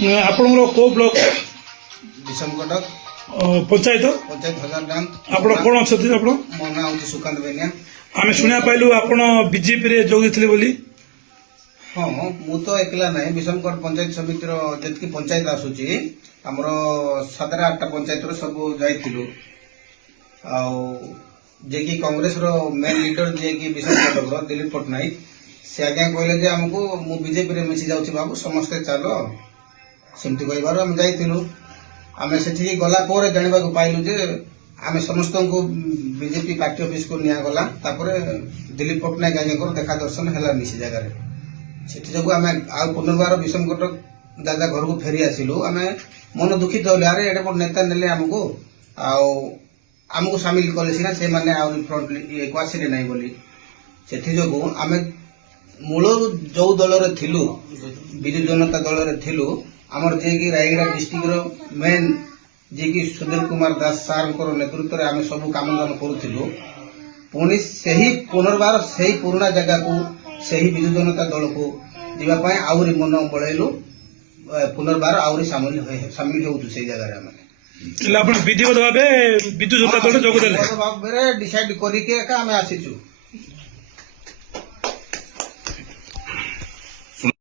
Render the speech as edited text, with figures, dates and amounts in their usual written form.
ଆପଣଙ୍କର କୋଉ ବ୍ଲକ ବିଷମ କଟକ ପଞ୍ଚାୟତ ପଞ୍ଚାୟତ ହଜାରଡାଙ୍ଗ। ଆପଣ କଣ ଅଛନ୍ତି ଆପଣ? ମୋ ନାଁ ହେଉଛି ସୁକାନ୍ତ ବେନିଆ। ଆମେ ଶୁଣିବା ପାଇଲୁ ଆପଣ ବିଜେପିରେ ଯୋଗ ଦେଇଥିଲେ ବୋଲି। ହଁ, ମୁଁ ତ ଏକଲା ନାହିଁ, ବିଷମକଟ ପଞ୍ଚାୟତ ସମିତିର ଯେତିକି ପଞ୍ଚାୟତ ଆସୁଛି ଆମର 7-8ଟା ପଞ୍ଚାୟତରୁ ସବୁ ଯାଇଥିଲୁ। ଆଉ ଯିଏକି କଂଗ୍ରେସର ମେନ୍ ଲିଡର ଯିଏକି ବିଷମକଟକର ଦିଲ୍ଲୀପ ପଟ୍ଟନାୟକ, ସେ ଆଜ୍ଞା କହିଲେ ଯେ ଆମକୁ ମୁଁ ବିଜେପିରେ ମିଶି ଯାଉଛି ବାବୁ, ସମସ୍ତେ ଚାଲ। ସେମିତି କହିବାରୁ ଆମେ ଯାଇଥିଲୁ। ଆମେ ସେଠିକି ଗଲା ପରେ ଜାଣିବାକୁ ପାଇଲୁ ଯେ ଆମେ ସମସ୍ତଙ୍କୁ ବିଜେପି ପାର୍ଟି ଅଫିସକୁ ନିଆଗଲା। ତାପରେ ଦିଲ୍ଲୀପ ପଟ୍ଟନାୟକ ଆଜ୍ଞାଙ୍କର ଦେଖା ଦର୍ଶନ ହେଲାନି ସେ ଜାଗାରେ। ସେଥି ଯୋଗୁଁ ଆମେ ଆଉ ପୁନର୍ବାର ବିଷମକଟକ ଦାଦା ଘରକୁ ଫେରି ଆସିଲୁ। ଆମେ ମନ ଦୁଃଖିତ ହେଲୁ, ଆରେ ଏଡ଼େ ବଡ଼ ନେତା ନେଲେ ଆମକୁ ସାମିଲ କଲେ ସିନା, ସେମାନେ ଆହୁରି ଫ୍ରଣ୍ଟ ଇଏକୁ ଆସିଲେ ନାହିଁ ବୋଲି। ସେଥିଯୋଗୁଁ ଆମେ ମୂଳରୁ ଯୋଉ ଦଳରେ ଥିଲୁ, ବିଜୁ ଜନତା ଦଳରେ ଥିଲୁ, ଆମର ଯିଏକି ରାୟଗଡ଼ା ଡିଷ୍ଟ୍ରିକ୍ଟର ମେନ୍ ଯିଏକି ସୁଧୀର କୁମାର ଦାସ ସାର୍ଙ୍କର ନେତୃତ୍ୱରେ ଆମେ ସବୁ କାମଦାନ କରୁଥିଲୁ। ପୁଣି ପୁନର୍ବାର ସେହି ପୁରୁଣା ଜାଗାକୁ, ସେହି ବିଜୁ ଜନତା ଦଳକୁ ଯିବା ପାଇଁ ଆହୁରି ମନ ବଳେଇଲୁ। ପୁନର୍ବାର ଆହୁରି ସାମିଲ ହେଉଛୁ ସେଇ ଜାଗାରେ ଆମେ। ହେଲେ ଆପଣ ବିଧିବଦ୍ଧ ଭାବେ ବିଜୁ ଜନତା ଦଳରେ ଯୋଗ ଦେଲେ? ଭାବରେ ଡିସାଇଡ୍ କରିକି ଏକା ଆମେ ଆସିଛୁ।